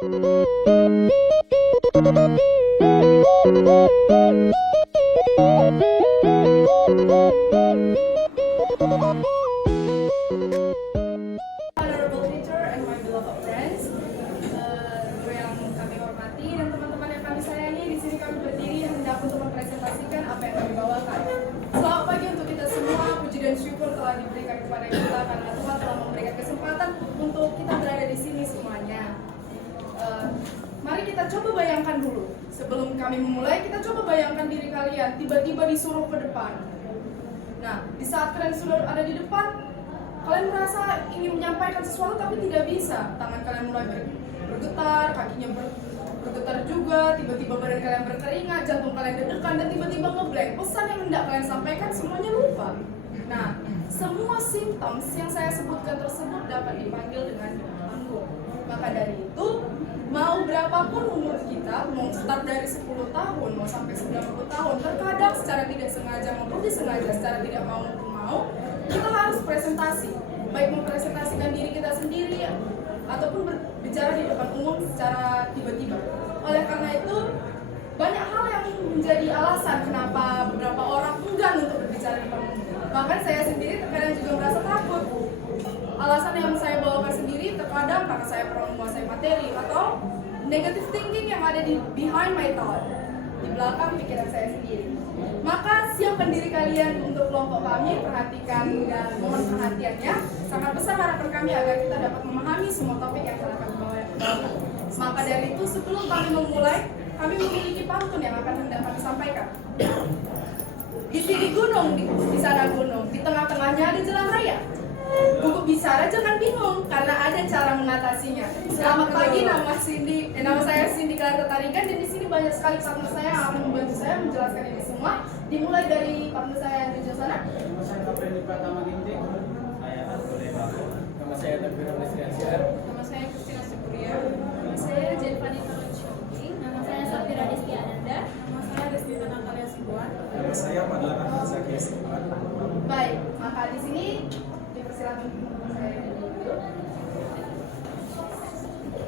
Honorable teacher and my beloved friends, yang kami hormati dan teman-teman yang kami sayangi, di sini kami berdiri hendak untuk mempresentasikan apa yang kami bawakan. Selamat pagi untuk kita semua. Puji dan syukur telah diberikan kepada kita karena Tuhan telah memberikan kesempatan untuk kita berada di sini semuanya. Mari kita coba bayangkan dulu. Sebelum kami memulai, kita coba bayangkan diri kalian tiba-tiba disuruh ke depan. Nah, di saat kalian sudah ada di depan, kalian merasa ingin menyampaikan sesuatu tapi tidak bisa. Tangan kalian mulai bergetar, kakinya bergetar juga, tiba-tiba badan kalian berkeringat, jantung kalian deg-degan, dan tiba-tiba ngeblank. Pesan yang hendak kalian sampaikan semuanya lupa. Nah, semua simptoms yang saya sebutkan tersebut dapat dipanggil dengan panggung. Maka dari itu, mau berapapun umur kita, mau start dari 10 tahun, mau sampai 90 tahun, terkadang secara tidak sengaja maupun disengaja, secara tidak mau maupun mau, kita harus presentasi. Baik mempresentasikan diri kita sendiri, ataupun berbicara di depan umum secara tiba-tiba. Oleh karena itu, banyak hal yang menjadi alasan kenapa beberapa orang enggan untuk berbicara di depan umum. Bahkan saya sendiri terkadang juga merasa takut. Alasan yang saya bawakan sendiri terkadang karena saya kurang menguasai materi atau negative thinking yang ada di behind my thought, di belakang pikiran saya sendiri. Maka siapkan diri kalian untuk kelompok kami, perhatikan dan mohon perhatiannya. Sangat besar harapan kami agar kita dapat memahami semua topik yang telah kami bawakan. Maka dari itu sebelum kami memulai, kami memiliki pantun yang akan hendak kami sampaikan. Di sini gunung, di sana gunung, di tengah-tengahnya ada jalan raya. Buku bicara jangan bingung karena ada cara mengatasinya. Selamat pagi, nama saya Cindy Clara Tarigan, dan di sini banyak sekali partner saya yang akan membantu saya menjelaskan ini semua. Dimulai dari partner saya yang di sana. Nama saya Freddy Pratama Ginting. Saya Arthur Bako. Nama saya Tagwira Lestiansyah. Nama saya Kristina Sukuria. Nama saya Jenfani Taruchoking. Nama saya Safira Rizky Ananda. Nama saya Desnita Natalia Sibuan. Nama saya Padla Ahmad Zaki Esteban. Baik, maka di sini dipersilakan saya dulu.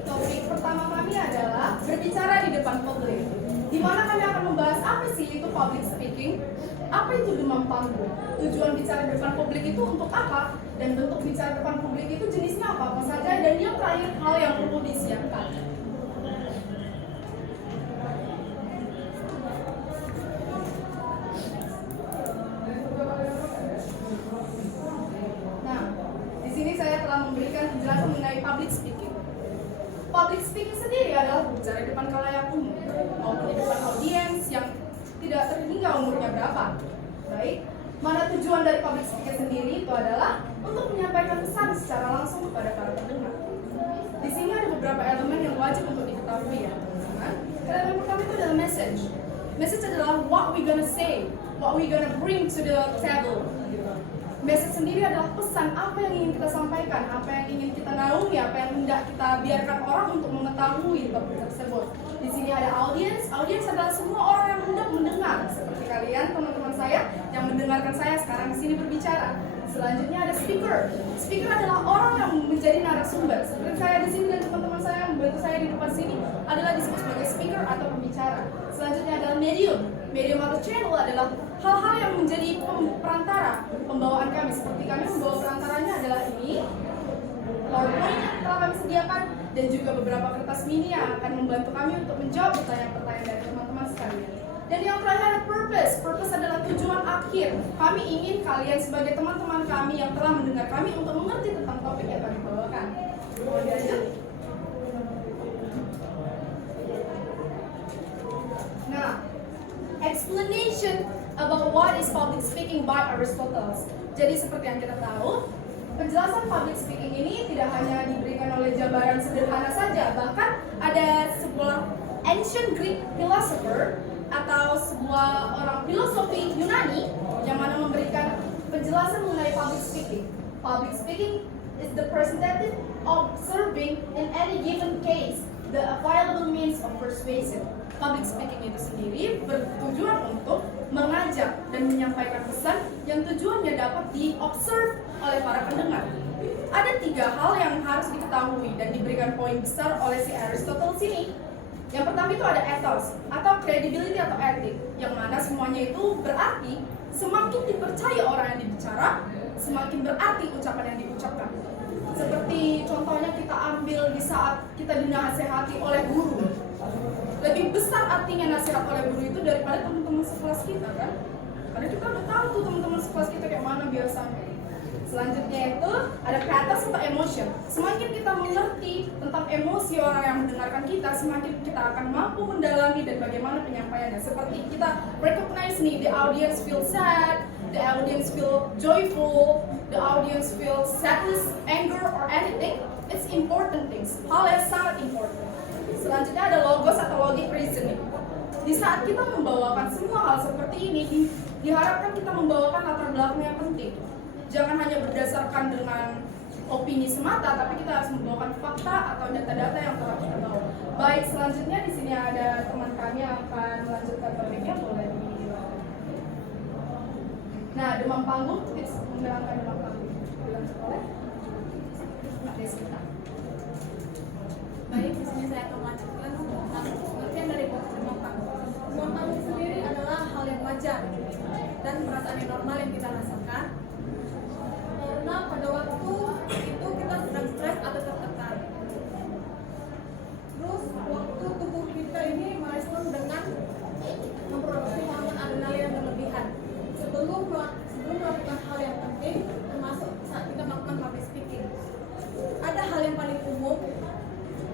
Topik pertama kami adalah berbicara di depan publik, di mana kami akan membahas apa sih itu public speaking, apa itu demam panggung, tujuan bicara di depan publik itu untuk apa, dan bentuk bicara di depan publik itu jenisnya apa saja, dan yang terakhir hal yang perlu disiapkan. Nah, di sini saya telah memberikan penjelasan mengenai public speaking. Public speaking sendiri adalah berbicara di depan khalayak umum maupun di depan audiens yang tidak terhingga umurnya berapa. Baik, mana tujuan dari public speaking sendiri itu adalah untuk menyampaikan pesan secara langsung kepada para pendengar. Di sini ada beberapa elemen yang wajib untuk diketahui ya teman-teman. Elemen pertama itu adalah message. Message adalah what we gonna say, what we gonna bring to the table. Message sendiri adalah pesan apa yang ingin kita sampaikan, apa yang ingin kita naungi, apa yang hendak kita biarkan orang untuk mengetahui topik tersebut. Di sini ada audience. Audience adalah semua orang yang hendak mendengar, seperti kalian teman-teman saya yang mendengarkan saya sekarang di sini berbicara. Selanjutnya ada speaker. Speaker adalah orang yang menjadi narasumber. Seperti saya di sini dan teman-teman saya yang membantu saya di depan sini adalah disebut sebagai speaker atau pembicara. Selanjutnya adalah medium. Medium atau channel adalah hal-hal yang menjadi perantara pembawaan kami. Seperti kami membawa perantaranya adalah ini, PowerPoint yang telah kami sediakan, dan juga beberapa kertas mini yang akan membantu kami untuk menjawab pertanyaan-pertanyaan dari teman-teman sekalian. Dan yang terakhir ada purpose. Purpose adalah tujuan akhir. Kami ingin kalian sebagai teman-teman kami yang telah mendengar kami untuk mengerti tentang topik yang kami bawakan. Mohon dilanjut. Nah, explanation about what is public speaking by Aristotle. Jadi seperti yang kita tahu, penjelasan public speaking ini tidak hanya diberikan oleh jabaran sederhana saja, bahkan ada sebuah ancient Greek philosopher atau sebuah orang filosofi Yunani yang mana memberikan penjelasan mengenai public speaking. Public speaking is the representative of serving in any given case the available means of persuasion. Public speaking itu sendiri bertujuan untuk mengajak dan menyampaikan pesan yang tujuannya dapat diobserve oleh para pendengar. Ada 3 hal yang harus diketahui dan diberikan poin besar oleh si Aristotle sini. Yang pertama itu ada ethos atau credibility atau etik, yang mana semuanya itu berarti semakin dipercaya orang yang dibicara, semakin berarti ucapan yang diucapkan. Seperti contohnya kita ambil di saat kita dinasehati oleh guru. Lebih besar artinya nasihat oleh guru itu daripada teman-teman sekelas kita kan? Karena kita udah tahu tuh teman-teman sekelas kita kayak mana biasanya. Selanjutnya itu ada pathos atau emotion. Semakin kita mengerti tentang emosi orang yang mendengarkan kita, semakin kita akan mampu mendalami dan bagaimana penyampaiannya. Seperti kita recognize nih, the audience feel sad, the audience feel joyful, the audience feel sadness, anger, or anything. It's important things, hal yang sangat important. Selanjutnya ada logos atau logic reasoning. Di saat kita membawakan semua hal seperti ini, diharapkan kita membawakan latar belakang yang penting. Jangan hanya berdasarkan dengan opini semata, tapi kita harus membawakan fakta atau data-data yang telah kita bawa. Baik, selanjutnya di sini ada teman kami yang akan melanjutkan topiknya, boleh di. Nah, demam panggung, tips menghilangkan demam panggung. Dilanjut oleh Mbak Desita. Baik, di sini saya akan melanjutkan tentang pengertian dari demam panggung. Demam panggung sendiri adalah hal yang wajar dan perasaan yang normal yang kita rasakan. Karena pada waktu itu kita sedang stres atau tertekan. Terus waktu tubuh kita ini merespon dengan memproduksi hormon adrenalin yang berlebihan. Sebelum melakukan hal yang penting, termasuk saat kita melakukan public speaking. Ada hal yang paling umum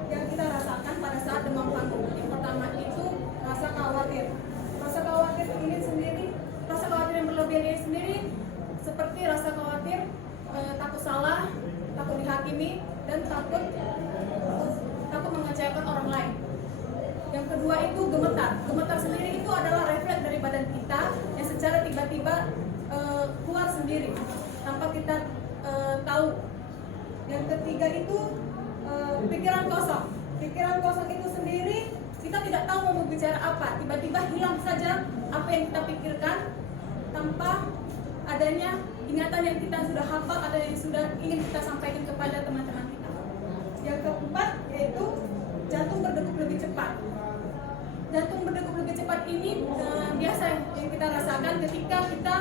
yang kita rasakan pada saat demam panggung. Yang pertama itu rasa khawatir. Rasa khawatir ini sendiri, rasa khawatir yang berlebihan ini sendiri seperti rasa khawatir, takut salah, takut dihakimi, dan takut mengecewakan orang lain. Yang kedua itu gemetar. Gemetar sendiri itu adalah refleks dari badan kita yang secara tiba-tiba keluar sendiri tanpa kita tahu. Yang ketiga itu pikiran kosong. Pikiran kosong itu sendiri kita tidak tahu mau bicara apa. Tiba-tiba hilang saja apa yang kita pikirkan tanpa adanya ingatan yang kita sudah hafal atau yang sudah ingin kita sampaikan kepada teman-teman kita. Yang keempat yaitu jantung berdegup lebih cepat. Jantung berdegup lebih cepat ini biasa yang kita rasakan ketika kita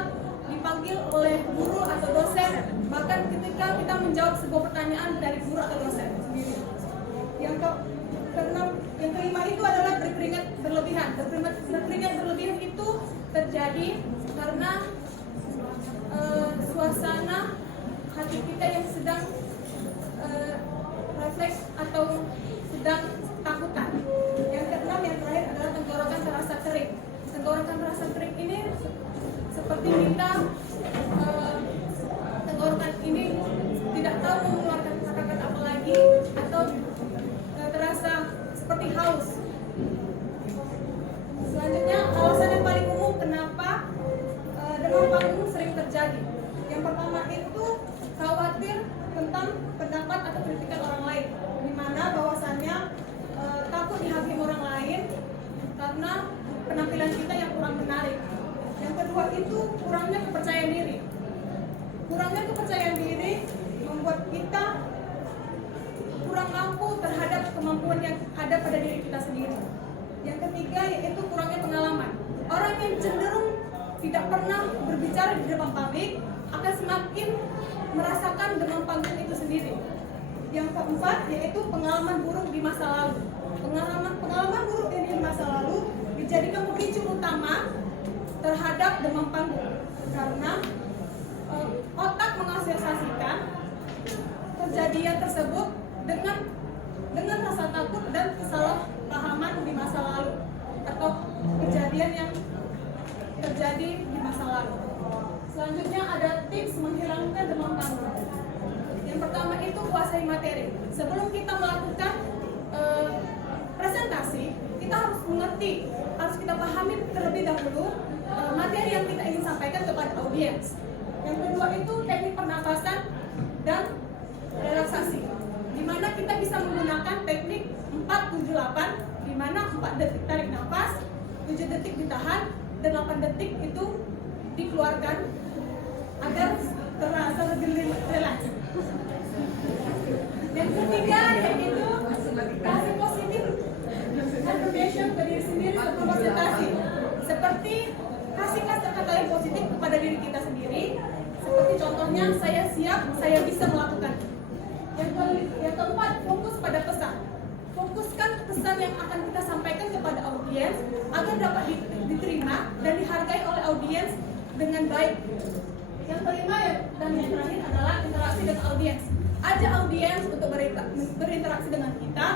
dipanggil oleh guru atau dosen, bahkan ketika kita menjawab sebuah pertanyaan dari guru atau dosen sendiri. Yang kelima itu adalah berkeringat berlebihan. Berkeringat berlebihan itu terjadi karena suasana hati kita yang sedang refleks atau sedang takutan. Yang keenam, yang terakhir adalah tenggorokan terasa kering. Tenggorokan terasa kering ini seperti kita tenggorokan ini tidak tahu mengeluarkan kata-kata apa lagi atau terasa seperti haus. Selanjutnya, alasan yang paling umum kenapa demam panggung sering terjadi. Yang pertama itu khawatir tentang pendapat atau kritikan orang lain, di mana bahwasannya takut dihakimi orang lain karena penampilan kita yang kurang menarik. Yang kedua itu kurangnya kepercayaan diri. Kurangnya kepercayaan diri membuat kita kurang mampu terhadap kemampuan yang ada pada diri kita sendiri. Yang ketiga yaitu kurangnya pengalaman. Orang yang cenderung tidak pernah berbicara di depan publik akan semakin merasakan demam panggung itu sendiri. Yang keempat yaitu pengalaman buruk di masa lalu. Pengalaman buruk di masa lalu dijadikan pemicu utama terhadap demam panggung karena otak mengasosiasikan kejadian tersebut dengan rasa takut dan kesalahpahaman di masa lalu atau kejadian yang terjadi di masa lalu. Selanjutnya ada tips menghilangkan demam panggung. Yang pertama itu kuasai materi. Sebelum kita melakukan presentasi, kita harus mengerti, harus kita pahami terlebih dahulu materi yang kita ingin sampaikan kepada audiens. Yang kedua itu teknik pernapasan dan relaksasi, di mana kita bisa menggunakan teknik 4-7-8, di mana 4 detik tarik nafas, 7 detik ditahan, dan 8 detik itu dikeluarkan agar terasa lebih rileks. Yang ketiga yaitu kasih positif pidatonya saya siap, saya bisa melakukan. Yang keempat, fokus pada pesan. Fokuskan pesan yang akan kita sampaikan kepada audiens agar dapat diterima dan dihargai oleh audiens dengan baik. Yang kelima dan yang terakhir adalah interaksi dengan audiens. Ajak audiens untuk berinteraksi dengan kita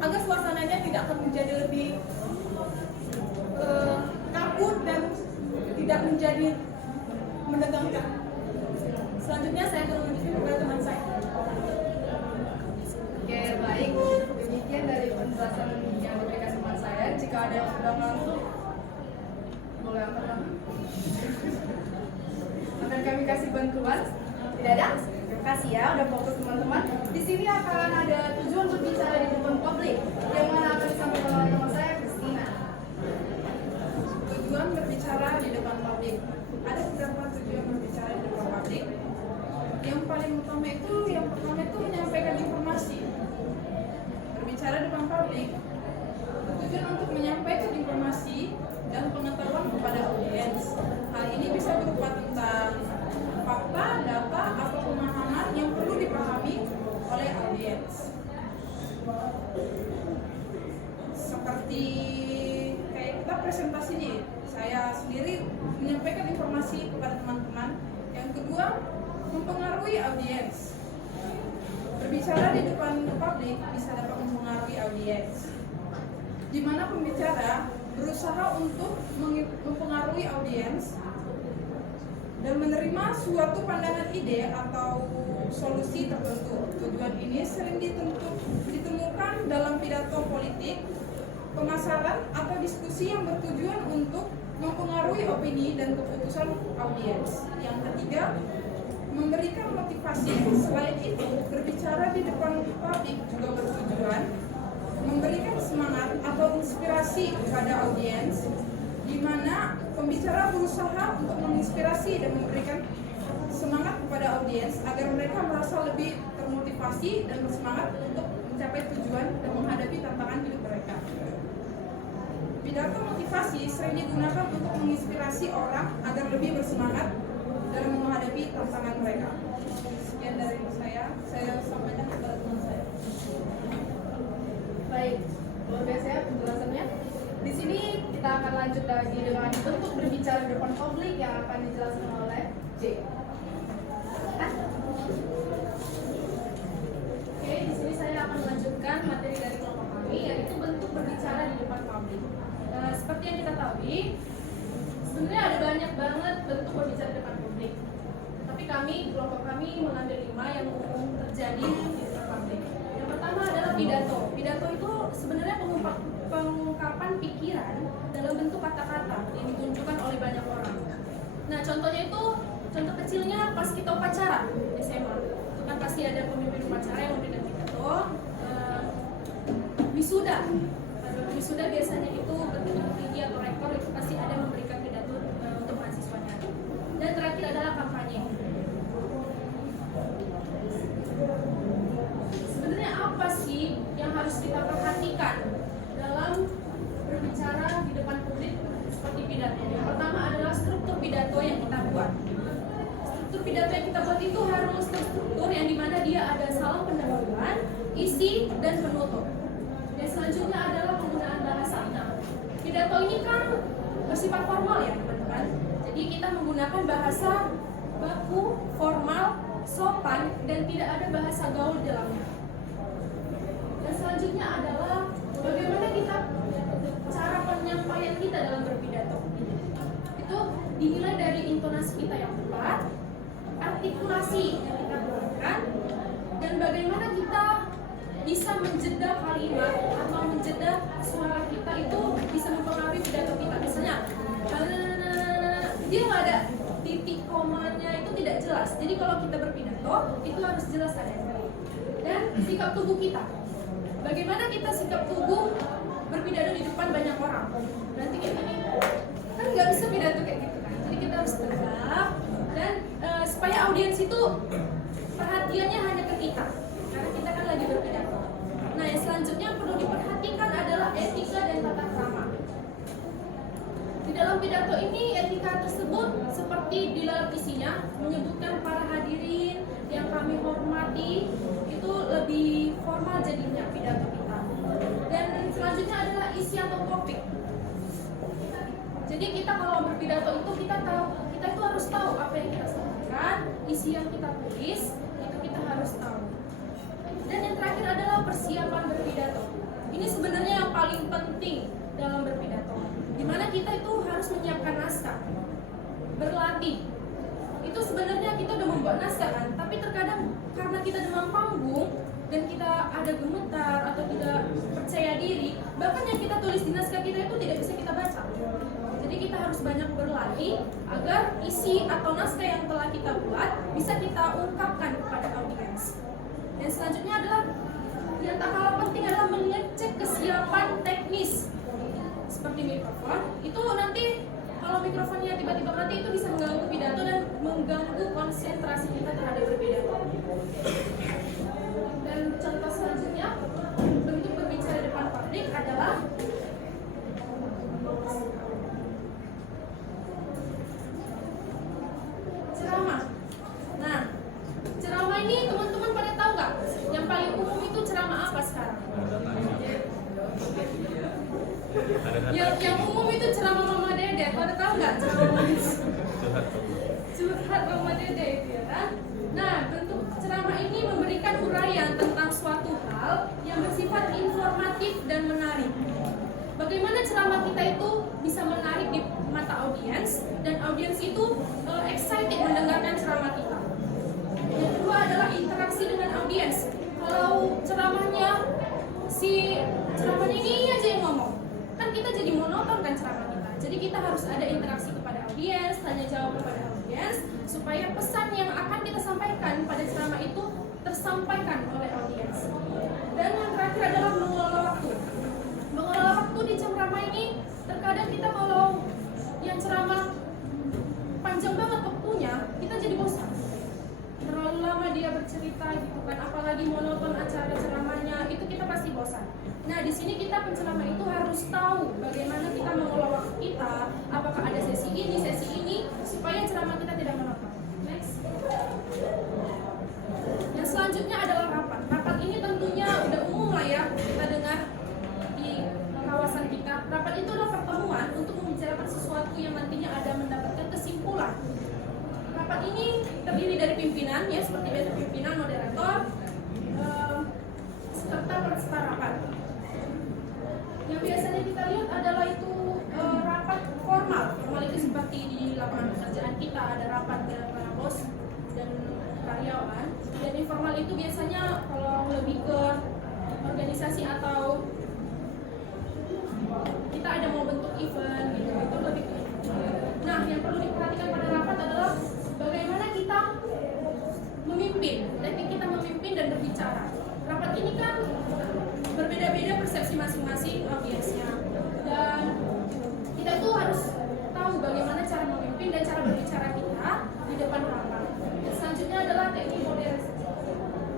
agar suasananya tidak akan menjadi lebih kaku dan tidak menjadi menegangkan. Selanjutnya saya akan melanjutkan kepada teman saya. Oke, baik. Demikian dari penjelasan yang diberikan teman saya. Jika ada yang sudah langsung, boleh angkat tangan. Akan kami kasih bantuan. Tidak ada? Terima kasih ya, udah fokus teman-teman. Di sini akan ada tujuan berbicara di depan publik, yang mana akan disampaikan oleh teman saya, Christina. Tujuan berbicara di depan publik. Ada beberapa tujuan berbicara di depan publik. Yang paling utama itu, yang pertama itu menyampaikan informasi. Berbicara di depan publik bertujuan untuk menyampaikan informasi dan pengetahuan kepada audiens. Hal ini bisa berupa tentang fakta, data, atau pemahaman yang perlu dipahami oleh audiens. Seperti kayak kita presentasi nih, saya sendiri menyampaikan informasi kepada teman-teman. Yang kedua, mempengaruhi audiens. Berbicara di depan publik bisa dapat mempengaruhi audiens, di mana pembicara berusaha untuk mempengaruhi audiens dan menerima suatu pandangan ide atau solusi tertentu. Tujuan ini sering ditemukan dalam pidato politik, pemasaran, atau diskusi yang bertujuan untuk mempengaruhi opini dan keputusan audiens. Yang ketiga, memberikan motivasi. Selain itu, berbicara di depan publik juga bertujuan memberikan semangat atau inspirasi kepada audiens, di mana pembicara berusaha untuk menginspirasi dan memberikan semangat kepada audiens agar mereka merasa lebih termotivasi dan bersemangat untuk mencapai tujuan dan menghadapi tantangan hidup mereka. Pidato motivasi sering digunakan untuk menginspirasi orang agar lebih bersemangat dalam menghadapi tantangan mereka. Sekian dari saya sampaikan kepada teman saya. Baik, luar biasa ya penjelasannya. Di sini kita akan lanjut lagi dengan bentuk berbicara di depan publik yang akan dijelaskan oleh J. Oke, di sini saya akan melanjutkan materi dari kelompok kami, yaitu bentuk berbicara di depan publik. Seperti yang kita tahu, sebenarnya ada banyak banget bentuk berbicara di depan publik. Tapi kelompok kami mengambil 5 yang umum terjadi di depan publik. Yang pertama adalah pidato. Pidato itu sebenarnya pengungkapan pikiran dalam bentuk kata-kata yang ditunjukkan oleh banyak orang. Nah, contoh kecilnya pas kita upacara SMA. Itu kan pasti ada pemimpin upacara yang memberikan pidato. Wisuda. Pada wisuda biasanya itu bertingkat tinggi atau rektor itu pasti ada memberikan pidato untuk mahasiswanya. Dan terakhir adalah kampanye. Sebenarnya apa sih yang harus kita perhatikan dalam berbicara di depan publik seperti pidato? Yang pertama adalah struktur pidato yang kita buat. Struktur pidato yang kita buat itu harus terstruktur yang dimana dia ada salam pendahuluan, isi, dan penutup. Dan selanjutnya adalah penggunaan bahasa. Nah, pidato ini kan bersifat formal ya teman-teman. Jadi kita menggunakan bahasa baku, formal, sopan, dan tidak ada bahasa gaul di dalamnya. Dan selanjutnya adalah bagaimana cara penyampaian kita dalam berpidato. Itu dinilai dari intonasi kita yang tepat, artikulasi yang kita gunakan, dan bagaimana kita bisa menjeda kalimat atau menjeda suara kita itu bisa mempengaruhi pidato kita. Misalnya, dia nggak ada titik komanya itu tidak jelas. Jadi kalau kita berpidato itu harus jelas adanya. Dan sikap tubuh kita. Bagaimana kita sikap tubuh berpidato di depan banyak orang? Nanti kayak gini. Kan nggak bisa pidato kayak gitu kan. Jadi kita harus tegak dan supaya audiens itu perhatiannya hanya ke kita. Karena kita kan lagi berpidato. Nah, yang selanjutnya yang perlu diperhatikan adalah etika dan tata krama. dalam pidato ini etika tersebut seperti di dalam isinya menyebutkan para hadirin kami hormati itu lebih formal jadinya pidato kita. Dan selanjutnya adalah isi atau topik. Jadi kita kalau berpidato itu kita itu harus tahu apa yang kita sampaikan, isi yang kita tulis itu kita harus tahu. Dan yang terakhir adalah persiapan berpidato. Ini sebenarnya yang paling penting dalam berpidato, dimana kita itu harus menyiapkan naskah, berlatih. Itu sebenarnya kita udah membuat naskah kan, tapi terkadang karena kita demam panggung dan kita ada gemetar atau tidak percaya diri, bahkan yang kita tulis di naskah kita itu tidak bisa kita baca. Jadi kita harus banyak berlatih agar isi atau naskah yang telah kita buat bisa kita ungkapkan kepada audiens. Dan selanjutnya adalah yang tak kalah penting adalah mengecek kesiapan teknis seperti mikrofon. Itu nanti kalau mikrofonnya tiba-tiba mati itu bisa mengganggu pidato dan mengganggu konsentrasi kita terhadap berpidato. Dan contoh selanjutnya bentuk berbicara di depan publik adalah ceramah. Nah, ceramah ini teman-teman pada tahu nggak? Yang paling umum itu ceramah apa sekarang? Yang umum itu ceramah Mama Dede. Pada tahu nggak ceramah Mama Dede? Curhat Mama Dede itu ya kan? Nah, bentuk ceramah ini memberikan uraian tentang suatu hal yang bersifat informatif dan menarik. Bagaimana ceramah kita itu bisa menarik di mata audiens dan audiens itu excited mendengarkan ceramah kita. Yang kedua adalah interaksi dengan audiens. Kalau ceramahnya ini aja yang ngomong, kan kita jadi monoton kan ceramah kita. Jadi kita harus ada interaksi kepada audiens, tanya jawab kepada audiens, supaya pesan yang akan kita sampaikan pada ceramah itu tersampaikan oleh audiens. Dan yang terakhir adalah mengelola waktu. Mengelola waktu di ceramah ini terkadang kita kalau yang ceramah panjang banget waktunya, kita jadi bosan. Terlalu lama dia bercerita gitu kan, apalagi monoton acara ceramahnya, itu kita pasti bosan. Nah, di sini kita penceramah itu harus tahu bagaimana kita mengelola waktu kita, apakah ada sesi ini, supaya ceramah kita tidak monoton. Next. Yang selanjutnya adalah rapat. Rapat ini tentunya udah umum lah ya kita dengar di kawasan kita. Rapat itu adalah pertemuan untuk membicarakan sesuatu yang nantinya ada mendapatkan kesimpulan. Rapat ini terdiri dari pimpinan, ya seperti biasa pimpinan, moderator, serta peserta rapat. Yang biasanya kita lihat adalah itu rapat formal. Formal itu seperti di lapangan pekerjaan kita ada rapat dengan para bos dan karyawan. Dan informal itu biasanya kalau lebih ke organisasi atau kita ada mau bentuk event gitu, itu lebih ke. Nah, yang perlu diperhatikan pada rapat adalah bagaimana kita memimpin, teknik kita memimpin dan berbicara. Rapat ini kan berbeda-beda persepsi masing-masing audiensnya, dan kita itu harus tahu bagaimana cara memimpin dan cara berbicara kita di depan rapat. Dan selanjutnya adalah teknik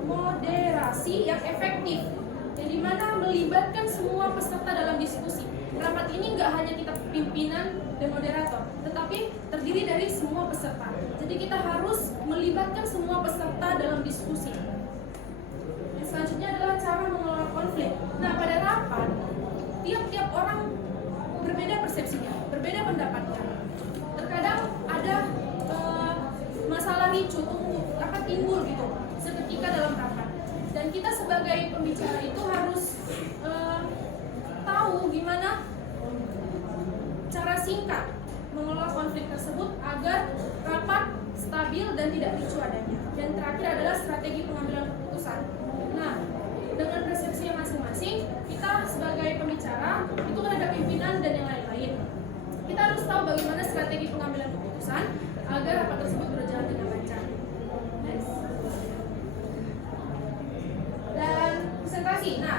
moderasi yang efektif, yang dimana melibatkan semua peserta dalam diskusi. Rapat ini nggak hanya kita pimpinan dan moderator, tetapi terdiri dari semua peserta. Jadi kita harus melibatkan semua peserta dalam diskusi. Yang selanjutnya adalah cara mengelola konflik. Nah, pada rapat, tiap-tiap orang berbeda persepsinya, berbeda pendapatnya. Terkadang ada masalah ricu, timbul gitu, seketika dalam rapat. Dan kita sebagai pembicara itu harus tahu gimana cara singkat mengelola konflik tersebut agar rapat stabil dan tidak ricu adanya. Dan terakhir adalah strategi pengambilan keputusan. Nah, dengan persepsi masing-masing, kita sebagai pembicara itu kan ada pimpinan dan yang lain-lain. Kita harus tahu bagaimana strategi pengambilan keputusan agar rapat tersebut berjalan dengan lancar. Next. Dan presentasi. Nah,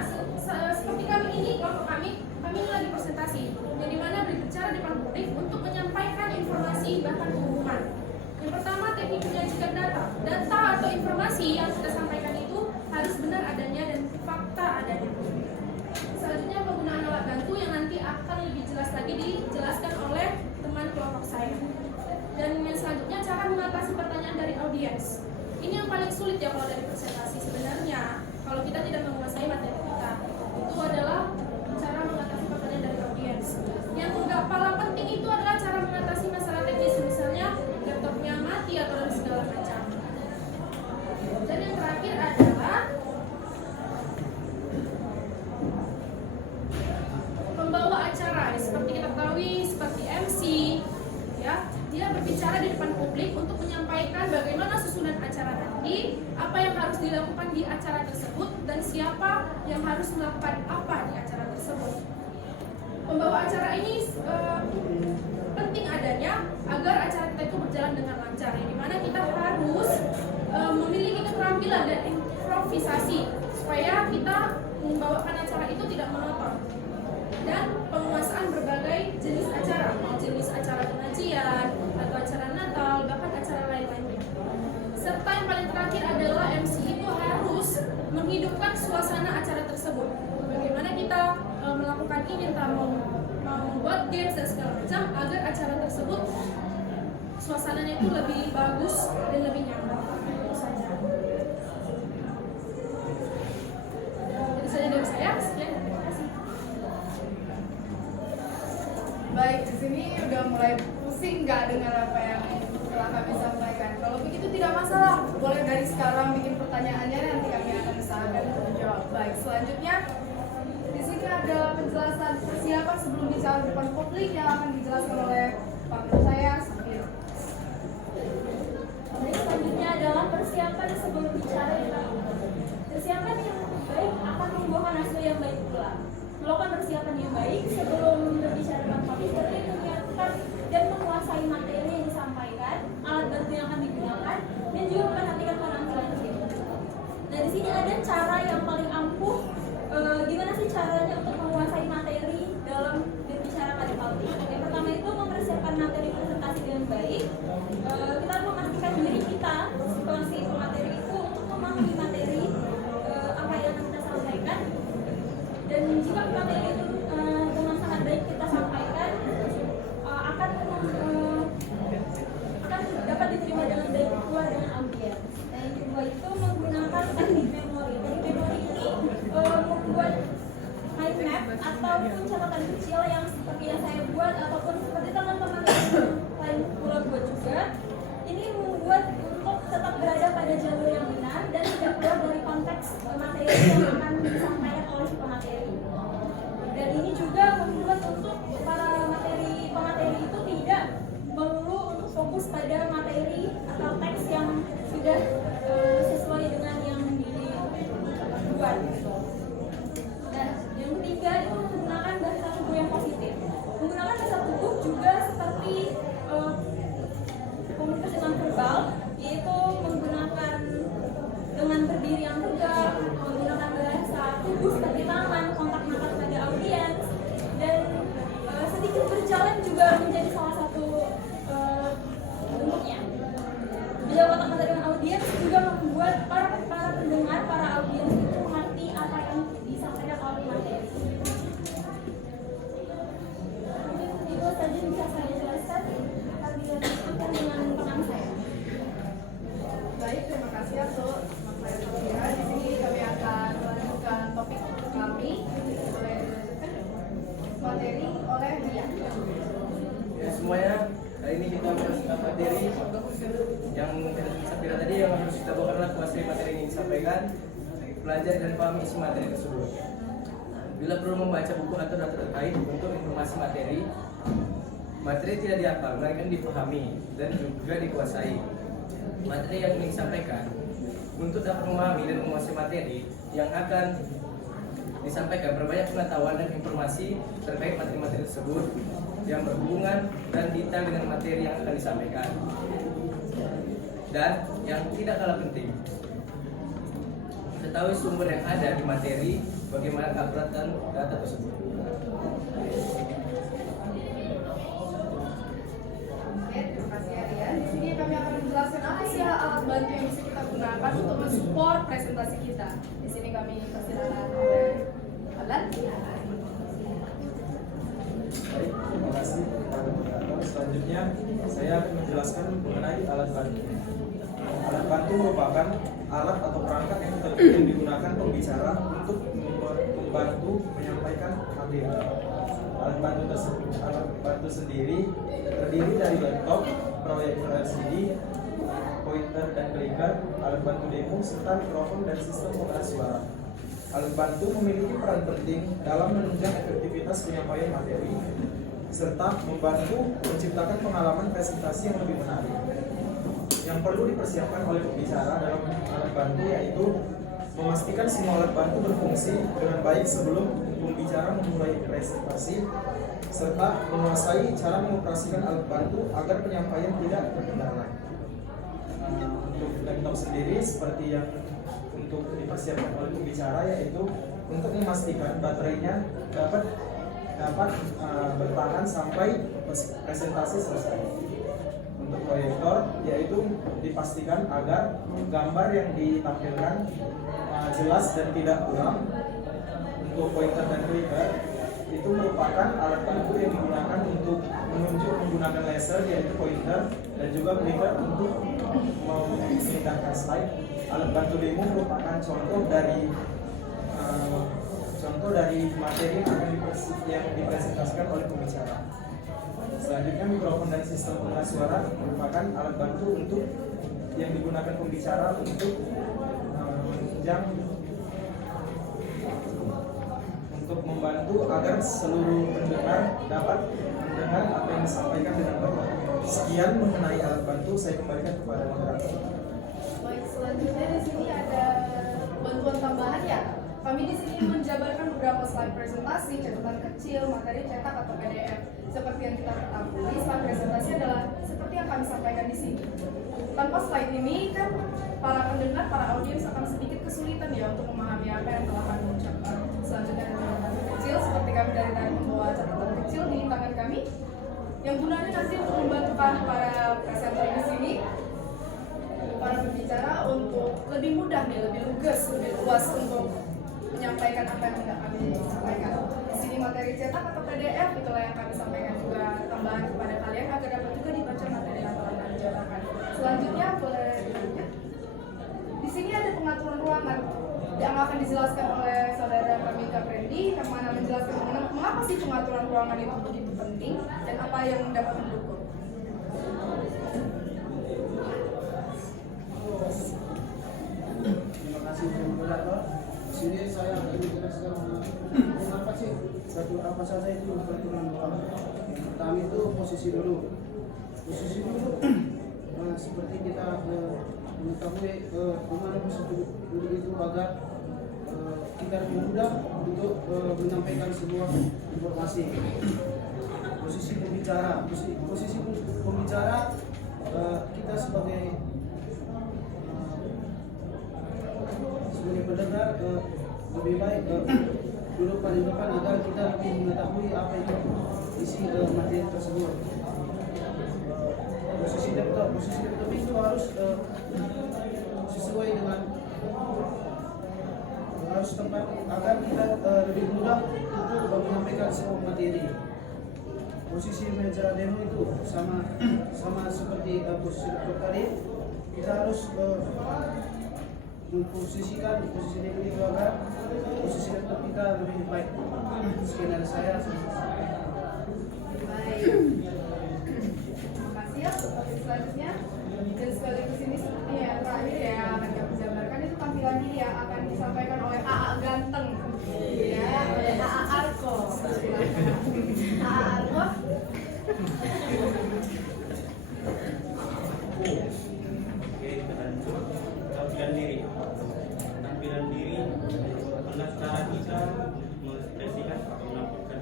seperti kami ini, kelompok kami ini lagi presentasi, yang dimana berbicara di depan publik untuk menyampaikan informasi bahkan pengumuman. Yang pertama, teknik menyajikan data. Data atau informasi yang kita sampaikan itu harus benar adanya dan fakta adanya. Selanjutnya penggunaan alat bantu yang nanti akan lebih jelas lagi dijelaskan oleh teman kelompok saya. Dan yang selanjutnya cara mengatasi pertanyaan dari audiens. Ini yang paling sulit ya kalau dari presentasi. Sebenarnya kalau kita tidak menguasai materi kita, itu adalah cara mengatasi pertanyaan dari audiens. Yang nggak paling penting itu adalah cara mengatasi masalah teknis, misalnya laptopnya mati atau dan segala macam. Dan yang terakhir adalah pembawa acara. Seperti kita ketahui, seperti MC, ya, dia berbicara di depan publik untuk menyampaikan bagaimana susunan acara nanti, apa yang harus dilakukan di acara tersebut, dan siapa yang harus melakukan apa di acara tersebut. Pembawa acara ini penting adanya agar acara kita itu berjalan dengan lancar, di mana kita harus memiliki keterampilan dan improvisasi supaya kita membawakan acara itu tidak monoton, dan penguasaan berbagai jenis acara, jenis acara pengajian atau acara Natal, bahkan acara lain-lainnya. Serta yang paling terakhir adalah MC itu harus menghidupkan suasana acara tersebut. Bagaimana kita melakukan ini, entah mau membuat games dan segala macam, agar acara tersebut suasananya itu lebih bagus dan lebih nyaman. Itu saja. Itu saja dari saya. Sekian, terima kasih. Baik, di sini udah mulai pusing nggak dengan apa yang telah kami sampaikan. Kalau begitu tidak masalah, boleh dari sekarang bikin pertanyaannya, nanti kami akan usahakan untuk menjawab. Baik, selanjutnya di sini ada penjelasan persiapan sebelum bicara di depan publik yang akan dijelaskan oleh Pak Guru saya, Safir. Baik, selanjutnya adalah persiapan sebelum bicara di depan publik. Persiapan yang baik akan membuahkan hasil yang baik pula. Melakukan persiapan yang baik sebelum berbicara di depan publik berarti menyiapkan dan menguasai materi yang disampaikan, alat bantu yang akan digunakan, dan juga memperhatikan penampilan kita. Nah, di sini ada cara yang paling ampuh. Gimana sih caranya untuk menguasai materi dalam berbicara pada publik? Yang pertama itu mempersiapkan materi presentasi dengan baik. Kita memastikan diri kita, si pemateri itu untuk memahami materi apa yang akan kita sampaikan. Dan jika materi itu dengan sangat baik kita sampaikan, akan dapat diterima dengan baik keluar dengan audiens. Dan yang kedua itu menggunakan teknik memori. Teknik memori ini membuat mind map ataupun catatan kecil yang seperti yang saya buat ataupun seperti teman-teman lain pula buat juga. Ini membuat untuk tetap berada pada jalur yang benar dan tidak keluar dari konteks materi yang akan disampaikan oleh si pemateri. Dan ini juga membuat untuk para pemateri itu tidak melulu untuk fokus pada materi atau teks yang sudah sesuai dengan yang dibuat. Dan yang ketiga itu menggunakan bahasa tubuh yang positif. Menggunakan bahasa tubuh juga seperti komunikasi non verbal, yaitu menggunakan dengan berdiri yang tegak, menggunakan bahasa tubuh seperti tangan, kontak mata pada audiens, dan sedikit berjalan juga menjadi salah satu bentuknya. Bila kontak mata dengan audiens juga membuat para pendengar, para audiens itu mengerti apa yang disampaikan oleh materi. Itu saja bisa saya jelaskan. Akan dilanjutkan dengan pengang saya. Baik, terima kasih atas Mas Safira. Di sini kami akan melanjutkan topik kami. Boleh dilanjutkan materi oleh Ria. Ya semuanya, hari ini kita mempersiapkan materi yang Safira tadi yang harus kita bawakan adalah kuasai materi yang disampaikan, pelajari dan pahami isi materi tersebut. Bila perlu membaca buku atau data terkait untuk informasi materi tidak dihafal, melainkan dipahami dan juga dikuasai. Materi yang ingin disampaikan untuk dapat memahami dan menguasai materi yang akan disampaikan, berbanyak pengetahuan dan informasi terkait materi-materi tersebut yang berhubungan dan detail dengan materi yang akan disampaikan. Dan yang tidak kalah penting, ketahui sumber yang ada di materi, bagaimana keakuratan data tersebut. Oke, terima kasih Ria. Di sini kami akan menjelaskan apa sih alat bantu yang bisa kita gunakan untuk mensupport presentasi kita. Di sini kami persilakan oleh Alan. Baik, terima kasih kepada moderator. Selanjutnya saya akan menjelaskan mengenai alat bantu. Alat bantu merupakan alat atau perangkat yang digunakan pembicara untuk membantu menyampaikan materi. Alat bantu sendiri terdiri dari laptop, proyektor LCD, pointer dan clicker, alat bantu demo, serta mikrofon dan sistem pengeras suara. Alat bantu memiliki peran penting dalam menunjang efektivitas penyampaian materi, serta membantu menciptakan pengalaman presentasi yang lebih menarik. Yang perlu dipersiapkan oleh pembicara dalam alat bantu yaitu memastikan semua alat bantu berfungsi dengan baik sebelum pembicara memulai presentasi, serta menguasai cara mengoperasikan alat bantu agar penyampaian tidak terkendala. Untuk laptop sendiri seperti yang untuk dipersiapkan oleh pembicara yaitu untuk memastikan baterainya dapat bertahan sampai presentasi selesai. Untuk proyektor yaitu dipastikan agar gambar yang ditampilkan jelas dan tidak kurang. Untuk pointer dan clicker itu merupakan alat bantu yang digunakan untuk menunjuk menggunakan laser yaitu pointer, dan juga clicker untuk memindahkan slide. Alat bantu demo merupakan contoh dari materi yang dipresentasikan oleh pembicara. Selanjutnya mikrofon dan sistem pengeras suara merupakan alat bantu yang digunakan pembicara untuk membantu agar seluruh pendengar dapat mendengar apa yang disampaikan dengan baik. Sekian mengenai alat bantu, saya kembalikan kepada moderator. Baik, selanjutnya di sini ada bantuan tambahan ya. Kami di sini menjabarkan beberapa slide presentasi, catatan kecil, materi cetak atau PDF. Seperti yang kita ketahui, slide presentasi adalah seperti yang kami sampaikan di sini. Tanpa slide ini kan para pendengar, para audiens akan sedikit kesulitan ya untuk memahami apa yang telah kami ucapkan. Selanjutnya ada catatan kecil, seperti kami dari tadi membawa catatan kecil di tangan kami, yang gunanya nanti untuk membantu para presenter di sini, para pembicara untuk lebih mudah nih, lebih lugas, lebih luas untuk menyampaikan apa yang hendak kami sampaikan. Di sini materi cetak atau PDF, itulah yang kami sampaikan juga tambahan kepada kalian agar dapat juga dibaca materi yang telah kami jabarkan. Selanjutnya boleh dilanjut. Di sini ada pengaturan ruangan yang akan dijelaskan oleh saudara kami Kak Randy, yang mana menjelaskan mengapa sih pengaturan ruangan itu begitu penting dan apa yang dapat mendukung. Terima kasih moderator. Di sini saya akan menjelaskan mengapa sih apa saja itu pengaturan ruangan. Yang pertama itu posisi dulu. Posisi dulu seperti kita mengetahui kemana posisi dulu itu agar kita lebih mudah untuk menyampaikan sebuah informasi. Posisi pembicara, posisi pembicara kita sebagai pendengar lebih baik duduk paling depan agar kita lebih mengetahui apa itu isi materi tersebut. Posisi laptop itu harus sesuai dengan harus tempat agar kita lebih mudah untuk menyampaikan sebuah materi. Posisi meja demo itu sama seperti posisi laptop tadi, kita harus memposisikan posisi demo itu agar posisi laptop kita lebih baik. Sekian dari saya. Baik. Terima kasih ya. Topik selanjutnya dan sekaligus ini seperti yang terakhir ya akan kami jabarkan itu tampilan diri yang akan disampaikan oleh AA Ganteng ya, oleh AA Arko. AA Arko. Tampilan diri adalah cara kita mengekspresikan atau menampilkan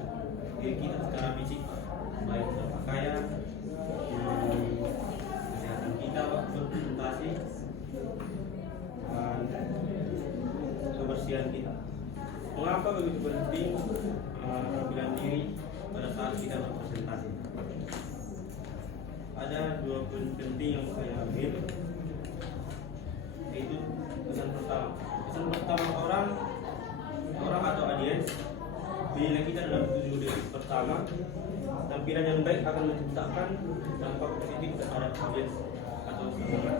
diri kita secara fisik, baik berpakaian, kesehatan kita waktu presentasi, dan kebersihan kita. Mengapa begitu penting tampilan diri pada saat kita berpresentasi? Ada dua poin penting yang saya ambil, yaitu pesan pertama orang atau audiens menilai kita dalam 7 detik pertama. Tampilan yang baik akan menciptakan dampak positif terhadap audiens atau pendengar.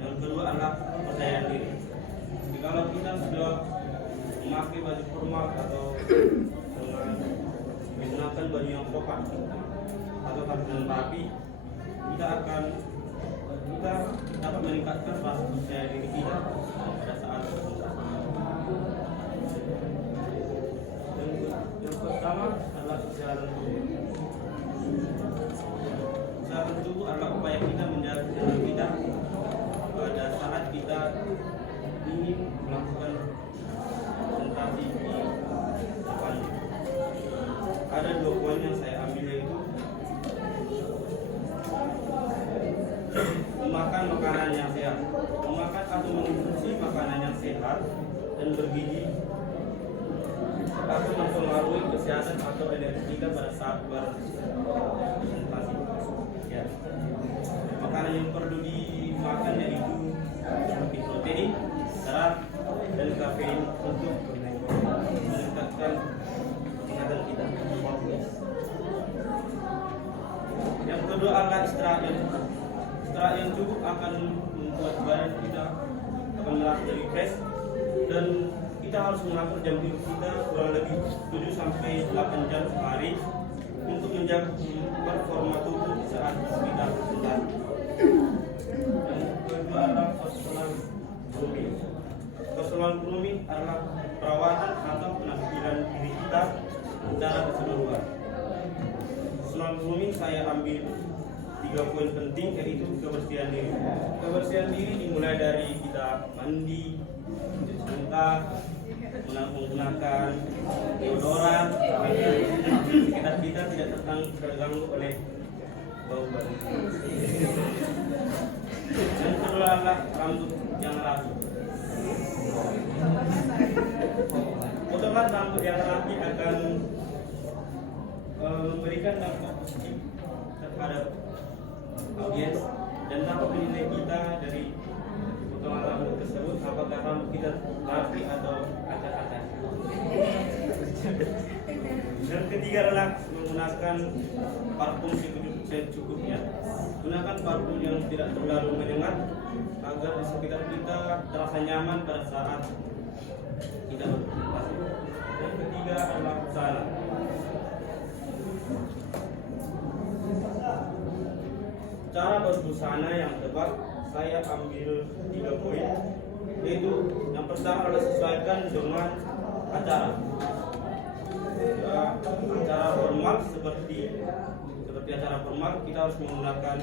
Yang kedua adalah kepercayaan diri. Jadi kalau kita sudah memakai baju formal atau dengan menggunakan baju yang sopan atau pakaian rapi, kita dapat meningkatkan rasa percaya diri kita pada saat presentasi. Yang pertama adalah kesehatan tubuh. Kesehatan tubuh adalah upaya kita menjaga kesehatan kita pada saat kita ingin melakukan presentasi di depan. Ada 2 poin yang saya ambil, yaitu memakan makanan yang sehat. Memakan atau mengonsumsi makanan yang sehat dan bergizi akan mempengaruhi kesehatan atau energi kita pada saat berpresentasi. Ya. Makanan yang perlu dimakan yaitu seperti protein, serat, dan kafein untuk meningkatkan kesehatan kita. Yang kedua adalah istirahat yang cukup. Istirahat yang cukup akan membuat badan kita akan merasa lebih fresh, dan kita harus mengatur jam tidur kita kurang lebih 7-8 jam sehari untuk menjaga performa tubuh saat kita presentasi. Yang kedua adalah personal grooming. Personal grooming adalah perawatan atau penampilan diri kita secara keseluruhan. Personal grooming saya ambil 3 poin penting, yaitu kebersihan diri. Kebersihan diri dimulai dari kita mandi, cuci muka, menggunakan deodoran, agar sekitar kita tidak terganggu oleh bau badan. Yang kedua adalah rambut yang rapi. Potongan rambut yang rapi akan memberikan dampak positif terhadap audiens dan dapat menilai kita dari potongan rambut tersebut, apakah rambut kita rapi atau acak-acak. Yang ketiga adalah menggunakan parfum secukupnya. Gunakan parfum yang tidak terlalu menyengat agar di sekitar kita terasa nyaman pada saat kita berpresentasi. Yang ketiga adalah busana. Cara berbusana yang tepat saya ambil 3 poin, yaitu yang pertama adalah sesuaikan dengan acara. Acara formal seperti acara formal kita harus menggunakan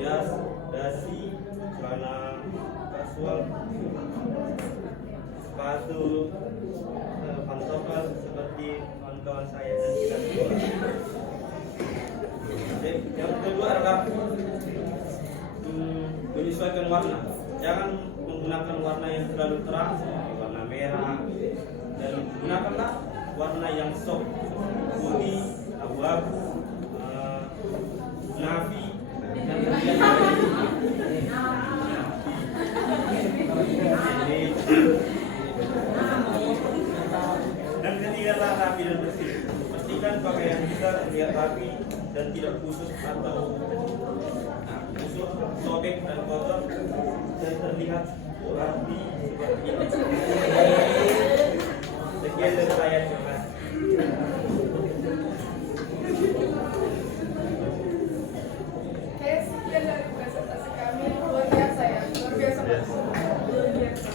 jas, dasi, celana kasual, sepatu, pantofel seperti kawan-kawan saya dan kita semua. Yang kedua adalah menyesuaikan warna. Jangan menggunakan warna yang terlalu terang seperti warna merah, dan gunakanlah warna yang soft seperti putih, abu-abu, navy, dan ketiga adalah rapi dan bersih. Pastikan pakaian kita terlihat rapi dan tidak kusut atau kusut, sobek dan kotor, dan terlihat rapi seperti ini. Sekian dari saya, terima kasih. Oke, sekian dari presentasi kami. Luar biasa ya, luar biasa. Luar biasa.